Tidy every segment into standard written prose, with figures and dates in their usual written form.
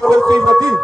8 vers 17.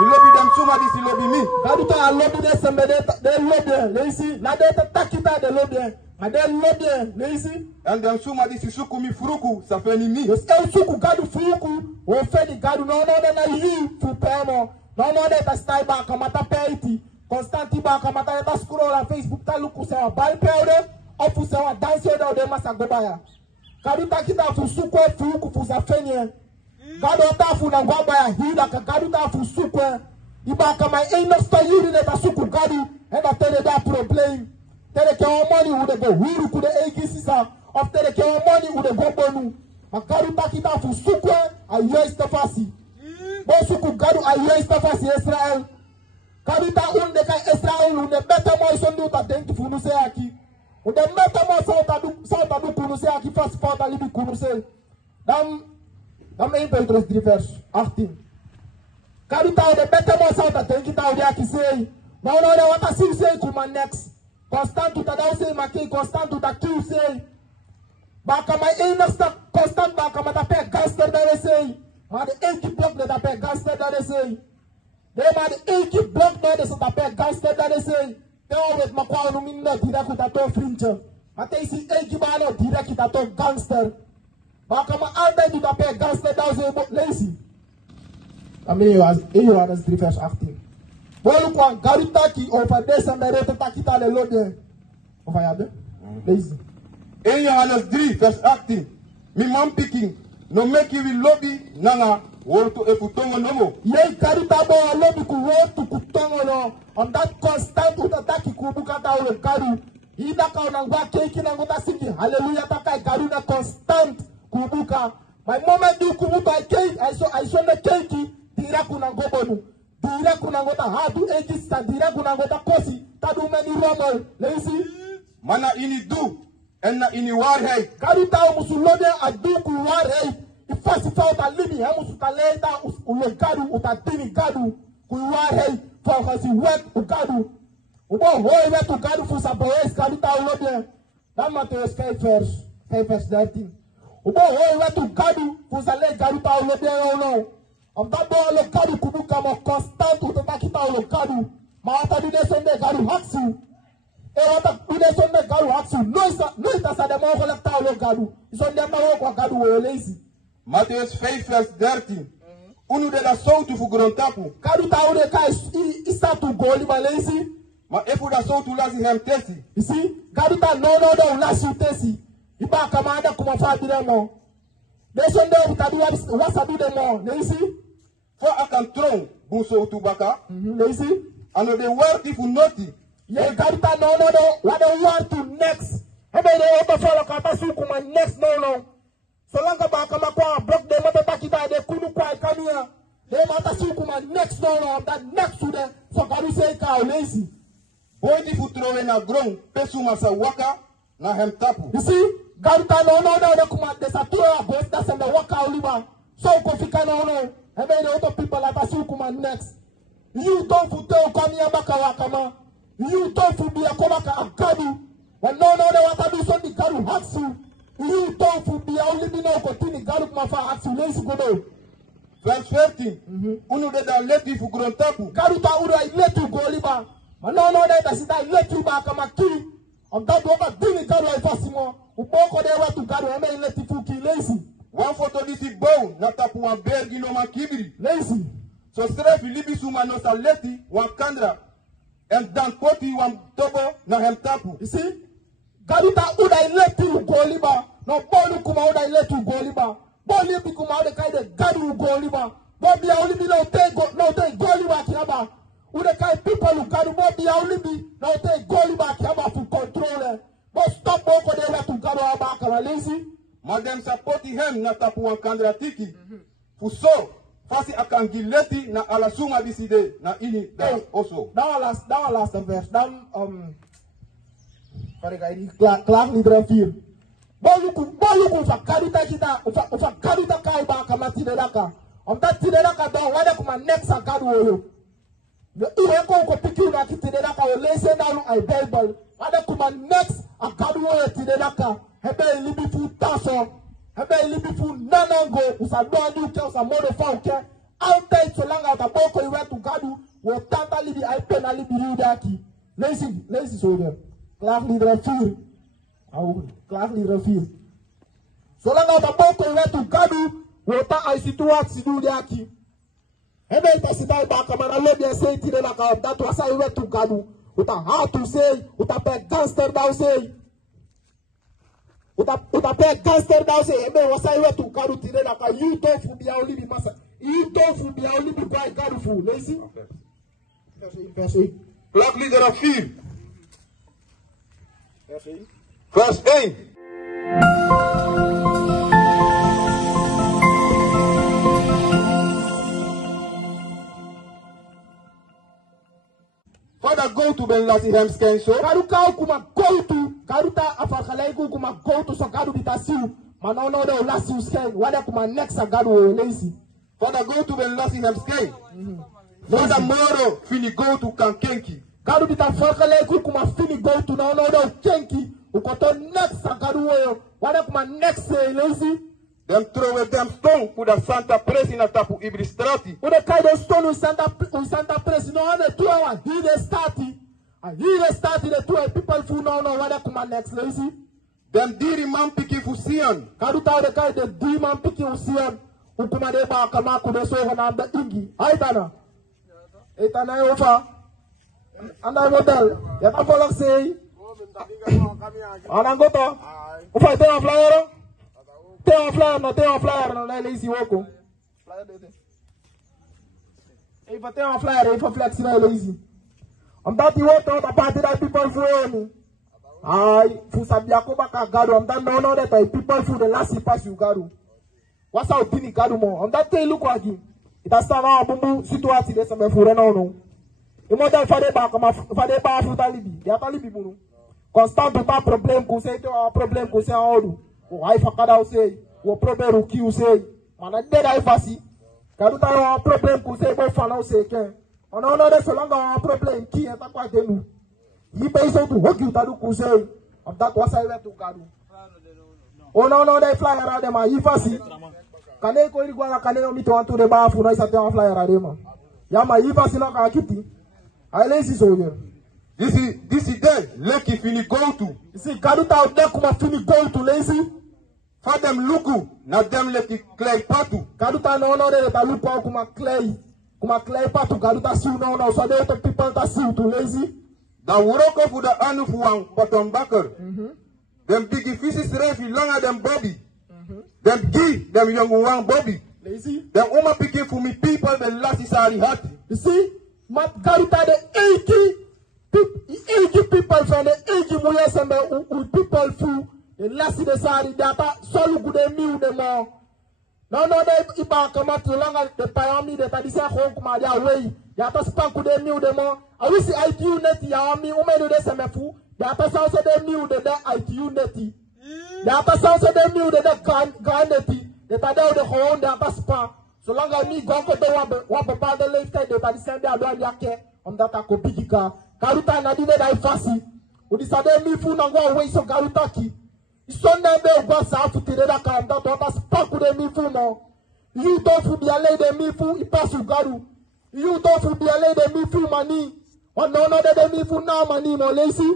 Il lobby dem suma disi lobby mi. Garuta a lobby de sembede de lobby. Leisi la de takita de lobby. Ma de lobby leisi. En dem suma disi suku mi furuku sa fe ni mi. Yes el suku gadu furuku o fe di gadu no de na li fu pemo. No de ta stai ba kamata peiti. Constanti ba kamata ta scroll la Facebook ta luku sa bal peude. Ofu sa wa danse de masa gobaya. Garuta kita fu suku furuku fu sa fenye. Gado tafu na ngwaba ya hila ka gado tafu sukwe. Iba kama eno sta yuri ne ta suku gado. Ena tele da problem. Tele ke o money ude go huru kude egi sisa. Of tele ke o money ude go bonu. Ma gado taki tafu sukwe a yoy stafasi. Bo suku gado a yoy stafasi Israel. Gado ta unde ka Israel unde beta mo isondu ta denki funuse aki. Unde meta mo sauta du kunuse aki fast fauta libi kunuse. Dan 1 Petrus 3 vers 18. Kadu tau de bete mo sauta tenki tau de aki sei. No de wata sim sei kuma next. Constant tu ta dau sei maki constant tu ta kiu sei. Baka mai inasta constant baka mata pe gangster da sei. Ma de eki block de ta pe gangster da sei. De ma de eki block de sa ta pe gangster da sei. Te o wet makwa no minna dira ku ta to fringe. Ate isi eki ba no dira ki ta to gangster. Bakama altijd doet dat bij gangster dat ze lazy. Johannes 3 vers 18. Bolu kwa garutaki over December rete takita le lode. Over yabe? Lazy. In Johannes 3 vers 18. Mi man picking. No make you lobby nanga wortu efutongo nomo. Ye garuta bo lobby ku wortu kutongo no. On that constant utataki kubuka ta ule garu. Ida ka unangwa keki na ngota singi. Hallelujah takai garu na constant. Kubuka. My moment do kubuka I saw the keki. Dira kuna ngobonu. Dira kuna ngota hadu egista. Dira kuna ngota kosi. Tadu meni romo. Lazy. Mana ini du. Enna ini waarheid. Garuta musulode adu ku waarheid. Ifasi fauta libi. Musu taleta ulo gadu. Utatini gadu. Ku waarheid. Fauhasi wet u gadu. Ubo hoi wet u gadu fusa boes. Garuta ulode. Dan Mattheus 5 vers 13. Ubo hoi wetu gadu fuzale gadu ta ulo de ono. Amda bo lo gadu kubuka mo constant utataki ta ulo gadu. Ma ata du de sonde gadu haksu. E wata du de sonde gadu haksu. No ita sa de mo ko ta ulo gadu. Sonde ma wo kwa gadu wo lazy. Mattheus 5 vers 13. Unu de la soutu fu grontapu. Gadu ta ulo ka isa tu goli ma lazy. Ma efu da soutu lazi hem tesi. You see? Gadu ta no lazi tesi. Iba kamanda kuma fadire mo. Desonde utadu wasabi de mo. Lazy. For akan tron buso utubaka. Lazy. Ano de word if noti. Ye garuta no. What they want to next. Ebe de oto follow kata suku ma next no. So long ba kama kwa block de moto takita de kunu kwa kamia. De mata suku ma next no. That next to them. So garu say ka lazy. Boy di futrowe na grong pesu masa waka na hem tapu. You see? Garuta no kuma desatura boys that send the waka oliba. So kofika no. Ebe de oto people ata suku ma next. You don't futeo kamia baka wakama. You don't fubi akomaka akadu. When no de watabi so di garu hatsu. You don't fubi aulibi no kotini garu mafa hatsu lazy godo. Verse 13. Unu de da leti fu grontapu. Garuta ura iletu goliba. But no de ta sita iletu ba kama ki. On that over dini garu ai fasimo. Upoko de watu garu eme ileti fu ki lazy. One photo disi bow na tapu wan bergi no makibiri. Lazy. So stre Filipi suma no sa leti wan kandra. En dan poti wan tobo na hem tapu. You see? Garuta uda iletu goliba. No bolu kuma uda iletu goliba. Bolu bi kuma uda kai de garu goliba. Bobi aulibi no te goliba kiaba. Uda kai people garu bobi aulibi no te goliba kiaba fu control. But stop boko de watu garu abaka lazy. Madem sapoti hem na tapu wan kandra tiki. Fuso fasi akangileti na alasunga diside na ini da also. That was last verse. Dan klaar liederen 4. Bolu fa karuta kita ufa karuta kai ba kama tidelaka. Omdat tidelaka don wada kuma next akadu oyo. Iwe ko piki na tidelaka o lese na lu ai Bible. Wada kuma next akadu oyo tidelaka. Hebe libi fu taso. Hebe libi fu nanango usa doandu ke usa modo fa uke. altijd zolang uit de boko je werd toegadu, we tanta libi ai pena libi rudaki. Lees zo weer. Klaagliederen 4. Klaagliederen 4. Zolang uit de boko je werd toegadu, we tanta ai situatie rudaki. En weet als je daar BLAKAMAN aan lobby en zei tire na kaap, dat was ai werd toegadu. Uta hatu sei, uta pe gangster dau sei. Uta pe gangster dau sei, ebe wasai we tu karu tire na ka you to fu bia olibi masa. You to fu bia olibi kwa karu fu, lazy. Klaagliederen 4. Vers 1. Father, go to Ben Lassie Hemsken so. Karuka kuma go to, karuta afakalaiku kuma go to so karu bitasiu. Manono de lasi usken, wada kuma next agaru lazy. Father, go to Ben Lassie Hemsken. Father, Moro, fini go to Kankenki. Karu bitafakalaiku kuma fini go to na ono de kenki. Ukoto next agaru wada kuma next lazy. Them throw with them stone for the Santa Press in a tapu Ibristrati. Ude kai de stone u Santa Press no ane tu awa he de starti. He de starti de tu people fu no wada kuma next lazy. Them diri man piki fusian. Karuta de kai de diri man piki fusian. Ukuma de BLAKAMAN kude so na ambe ingi. Aitana. Aitana yofa. Anda model. Ya ta follow say. Anangoto. Ufa te on flyer. Te on flyer no na lazy woko. Flyer de. If te on flyer, if flex na lazy. Omdat die wordt out apart that people for me. Ai, fu sabia ko baka gado, omdat no that people for the last pass you gado. What's out bini gado mo? Omdat te look wagi. Ita sana bumbu situasi de sembe fure no. Imo da fade ba fu talibi. Ya talibi bunu. Constant pas problème ko say to problème ko say odu. O ai fakada o say, o problème o ki o say. Mana de dai fasi. Gado ta o problème ko say bo fana o say ken. Ono no de solanga problem ki eta kwa genu. Yi pe so tu hoki utadu kusei. Omdat wasa iwe tu gadu. Ono no de flyer ade ma yi fasi. Kane ko iri gwa kane o mito antu de ba fu no isa te flyer ade ma. Ya ma yi fasi no ka kiti. Ai lesi so ye. This is there leki fini go to. Si gadu ta o de kuma fini go to lazy. For them luku na them leki clay patu. Gadu ta no de ta luku kuma clay. Kuma clay patu gadu ta siu no so de people ta siu to lazy. Da wuroko fu da anu fu wang potom bakker. Them biggie fishes refi longer than body. Them gi them young wang body. Lazy. Them uma picking for me people the last is ari hati. You see, mat garuta de 80 people from the 80 muyesembe people fu the last de sari data solu gude miu de mo. No de BLAKAMAN tulanga de payami de tadisa ko kuma dia wey. Ya ta span gude miu de mo. Awisi ITU neti ya mi umedo de semefu. Ya ta sanse de miu de ITU neti. Ya ta sanse de miu de ganeti. De tadao de hoon de ta span. Zolang mi gonko de wa bepaalde leeftijd de tadisa de adwan yake omdat ta kopikika. Karuta na dine da ifasi. Udisade mi fu na ngwa wey so karuta ki. Isonde be ugwa sa fu tire da ka omdat ta span kude mi fu no. You don't fu dia le de mi fu ipasu garu. You don't fu dia le de mi fu mani. No de mi fu na mani mo lazy.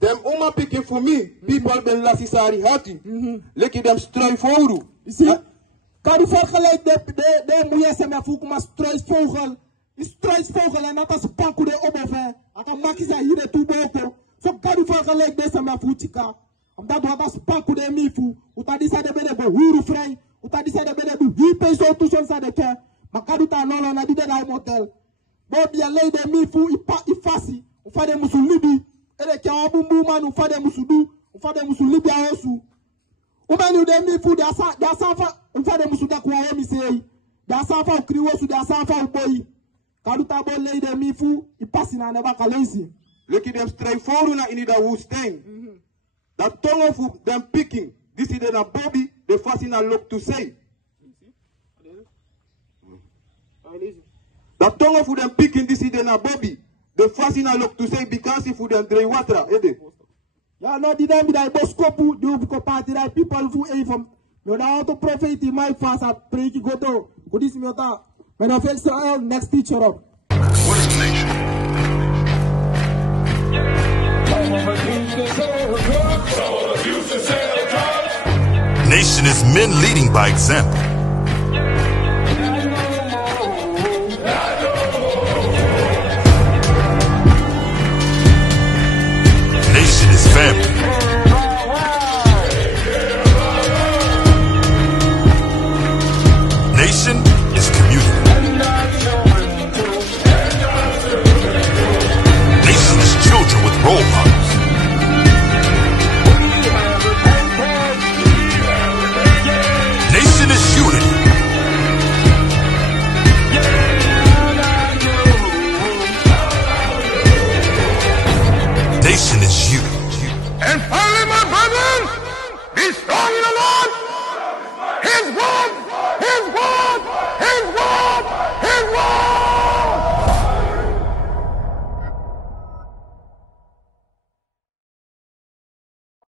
Them uma picking for me people ben lasi sari hati. Leki them stray foru. You see? Kan voor gelijk de moeie zijn met voek maar struisvogel. Die struisvogel en dat is panku de oboven. Aka maki za hier de tuboko. So kan voor gelijk de zijn met voetika. Omdat dat is panku de mifu. Utadisa de bede bo huru vrij. Utadisa de bede bo hipe so tussen sa de ke. Makaduta lolo na dide da motel. Bobi ale de mifu ifasi. Ufade musulibi. Ele ke abumbu man ufade musudu. Ufade musulibi aosu. Umani de mifu da safa ufade musuda kwa yemi sei. Da safa ukriwosu da safa uboyi. Kaduta bo le de mifu ipasi na neba kalesi. Look at them stray foru na inida woestijn. That tongue of them picking. This is the Bobby, the fasting I look to say. That tongue of them picking, this is the Bobby, the fasting I look to say because if you them drink water, ya no di dem da boskopu do ko party da people fu e from no da auto prophet in my fast a preach go to ko dis miota Maar dan veel Israël, next teacher up. What is a nation? Nation is men leading by example. Nation is family. Nation is community. Nation is children with role models. Nation is unity. Nation is